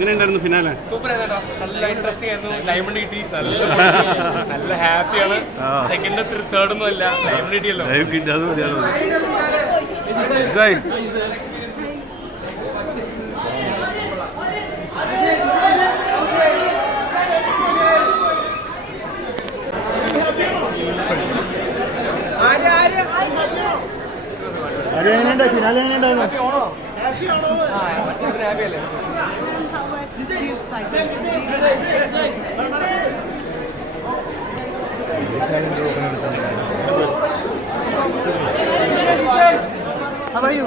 എങ്ങനെയുണ്ടായിരുന്നു finale? Super ആയിരുന്നു, നല്ല ഇൻട്രസ്റ്റിംഗ് ആയിരുന്നു. ഡയമണ്ട് കിട്ടി, നല്ല ഹാപ്പിയാണ്. സെക്കൻഡ് തേർഡ് ഒന്നും അല്ല, ഡയമണ്ട് കിട്ടിയല്ലോ. How are you?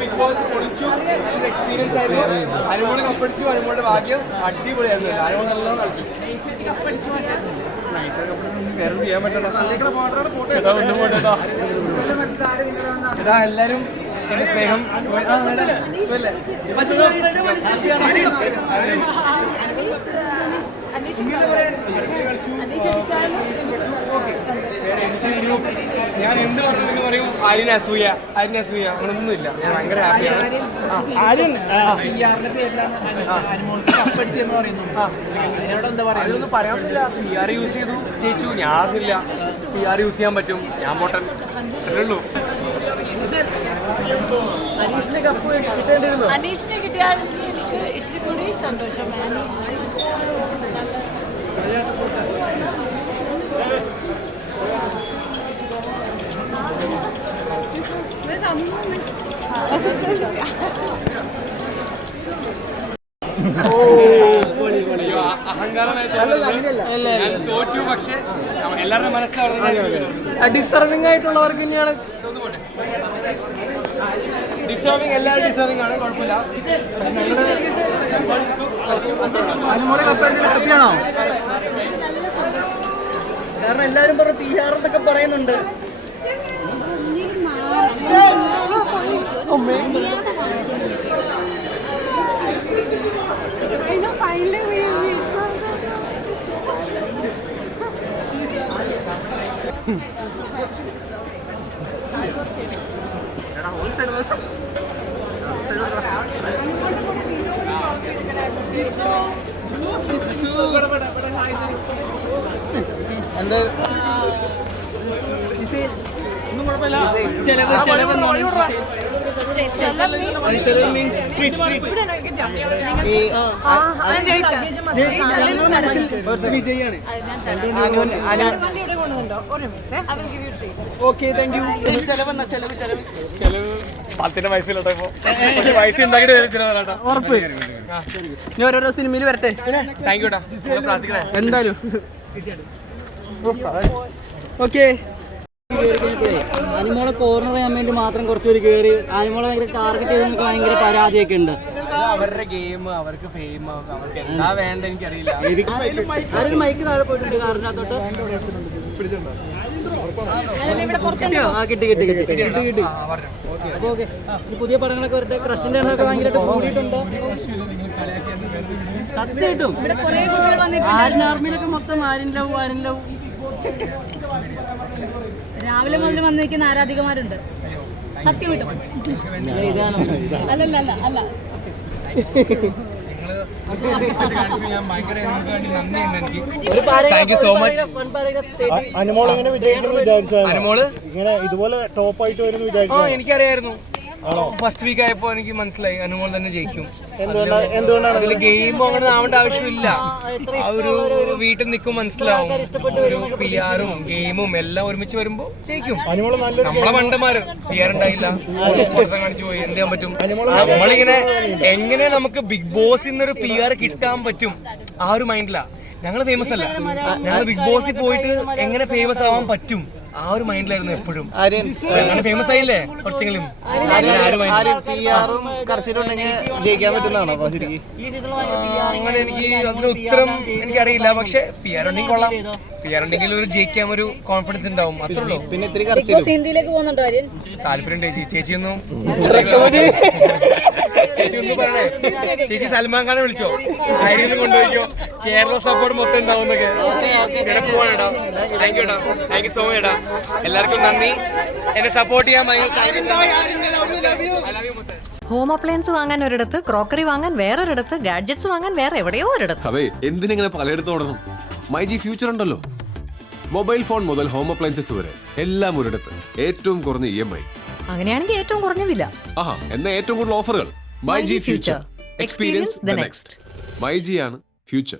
Bigg Boss പൊളിച്ചു, നല്ല എക്സ്പീരിയൻസ് ആയിരുന്നു. അനുമോള് കപ്പടിച്ചു, അനുമോളുടെ ഭാഗ്യം അടിപൊളിയായിരുന്നു. അനുമോൾ നല്ലോണം കളിച്ചു. വേറെ ചെയ്യാൻ പറ്റണ്ട ചേട്ടാ, എല്ലാരും എന്റെ സ്നേഹം. ഞാൻ എന്ത് പറഞ്ഞു പറയും, അരിനസൂയ അങ്ങനൊന്നുമില്ല. ഞാൻ ഭയങ്കര ഹാപ്പിയാണ്. അതൊന്നും പറയാൻ പറ്റില്ല. PR യൂസ് ചെയ്തു, ജയിച്ചു. ഞാൻ അറിഞ്ഞില്ല PR യൂസ് ചെയ്യാൻ പറ്റും. ഞാൻ പോട്ടൻ അല്ലുള്ളൂ. അനീഷിനെ കിട്ടിയാണെങ്കിൽ എനിക്ക് ഇച്ചിരി കൂടി സന്തോഷം. ഞാൻ തോറ്റു, പക്ഷെ എല്ലാവരുടെ മനസ്സിലാവുന്നത് ഡിസർവിംഗ് ആയിട്ടുള്ളവർക്ക് തന്നെയാണ്. ഡിസർവിംഗ്, എല്ലാവരും ഡിസർവിംഗ് ആണ്, കുഴപ്പമില്ല. കാരണം എല്ലാരും പറഞ്ഞു PR എന്നൊക്കെ പറയുന്നുണ്ട്. പത്തിന്റെ വയസ്സിലോട്ടോ ഇപ്പൊ വയസ്സ് ഉണ്ടാക്കിട്ട് ഉറപ്പ് ഇനി ഓരോരോ സിനിമയിൽ വരട്ടെ. താങ്ക് യു ടാ, പ്രാർത്ഥിക്കണേ എന്തായാലും. ഓക്കെ, അനിമോളെ കോർണർ ചെയ്യാൻ വേണ്ടി മാത്രം കുറച്ചുപേര് കയറി അനിമോളെ ഭയങ്കര ടാർഗറ്റ് ചെയ്ത് ഭയങ്കര പരാതിയൊക്കെ ഉണ്ട്. അവരുടെ ഗെയിം, അവർക്ക് ഫെയിം, അവർക്ക് എന്താ വേണ്ട എനിക്കറിയില്ല. ആരൊരു മൈക്ക് താഴെ പോയിട്ടുണ്ട് കാറിനകത്തോട്ട്. കിട്ടി. അപ്പൊ ഓക്കെ, പുതിയ പടങ്ങളൊക്കെ വരട്ടെ. ക്രഷിന്റെ എണ്ണമൊക്കെ ഭയങ്കരമായിട്ട് കൂടിയിട്ടുണ്ടോ? സത്യമായിട്ടും ആർമിയിലൊക്കെ മൊത്തം ആരും ലവ്. രാവിലെ മുതൽ വന്നു നിൽക്കുന്ന ആരാധികമാരുണ്ട്. സത്യം കിട്ടും. അല്ല ഞാൻ ഭയങ്കര നന്ദിയുണ്ട് എനിക്ക്. Thank you so much. Anumol എങ്ങനെ വിജയിക്കുന്നു വിചാരിച്ചു? അനുമോള് ഇങ്ങനെ ഇതുപോലെ ടോപ്പായിട്ട് വരുന്നു വിചാരിച്ചു? എനിക്കറിയായിരുന്നു. ഫസ്റ്റ് വീക്ക് ആയപ്പോ എനിക്ക് മനസ്സിലായി അനുമോൾ തന്നെ ജയിക്കും. എന്തുകൊണ്ടാണ് അതിൽ ഗെയിമോ അങ്ങനെ ആവേണ്ട ആവശ്യമില്ല. ആ ഒരു വീട്ടിൽ നിൽക്കും മനസ്സിലാവും. ഒരു PR ഉം ഗെയിമും എല്ലാം ഒരുമിച്ച് വരുമ്പോ ജയിക്കും. നമ്മളെ മണ്ടന്മാര് PR ഉണ്ടായില്ല, കാണിച്ചു പോയി. എന്ത് ചെയ്യാൻ പറ്റും? നമ്മളിങ്ങനെ എങ്ങനെ നമുക്ക് ബിഗ് ബോസ് ഇന്നൊരു PR കിട്ടാൻ പറ്റും, ആ ഒരു മൈൻഡിലാ. ഞങ്ങള് ഫേമസ് അല്ല, ഞങ്ങൾ ബിഗ് ബോസിൽ പോയിട്ട് എങ്ങനെ ഫേമസ് ആവാൻ പറ്റും, ആ ഒരു മൈൻഡിലായിരുന്നു എപ്പോഴും. ഫേമസ് ആയില്ലേ കുറച്ചെങ്കിലും. ജയിക്കാൻ പറ്റുന്നതാണോ അങ്ങനെ എനിക്ക് അതിന് ഉത്തരം എനിക്കറിയില്ല. പക്ഷെ PR ഉണ്ടെങ്കിൽ കൊള്ളാം. PR ഉണ്ടെങ്കിൽ ഒരു ജയിക്കാൻ ഒരു കോൺഫിഡൻസ് ഉണ്ടാവും, അത്രേ ഉള്ളൂ. പിന്നെ താല്പര്യം ചേച്ചിയൊന്നും ചേച്ചി സൽമാൻ ഖാനെ വിളിച്ചോ, കൊണ്ടുപോയിക്കോ. കേരള സപ്പോർട്ട് മൊത്തം ഉണ്ടാവുന്നൊക്കെ. പോവാനേട്ടാ. താങ്ക് യു സോ മച്ച് ഏട്ടാ. എല്ലാവർക്കും നന്ദി. എന്നെ സപ്പോർട്ട് ചെയ്യാൻ ഹോം അപ്ലയൻസ് വാങ്ങാൻ ഒരിടത്ത്, ക്രോക്കറി വാങ്ങാൻ വേറൊരിടത്ത്, ഗാഡ്ജറ്റ്സ് വാങ്ങാൻ വേറെ എവിടെയോ ഒരിടത്ത്. അതെ, എന്തിനെങ്ങനെ പലയിടത്തും ഓടണം? മൈജി ഫ്യൂച്ചർ ഉണ്ടല്ലോ. മൊബൈൽ ഫോൺ മുതൽ ഹോം അപ്ലയൻസസ് വരെ എല്ലാം ഒരിടത്ത്. ഏറ്റവും കുറഞ്ഞ EMI. അങ്ങനെയാണെങ്കിൽ ഏറ്റവും കുറഞ്ഞ വില. ആഹാ, എന്നാ ഏറ്റവും കൂടുതൽ ഓഫറുകൾ. MyG future. Experience the next. MyG ആണ് ഫ്യൂച്ചർ.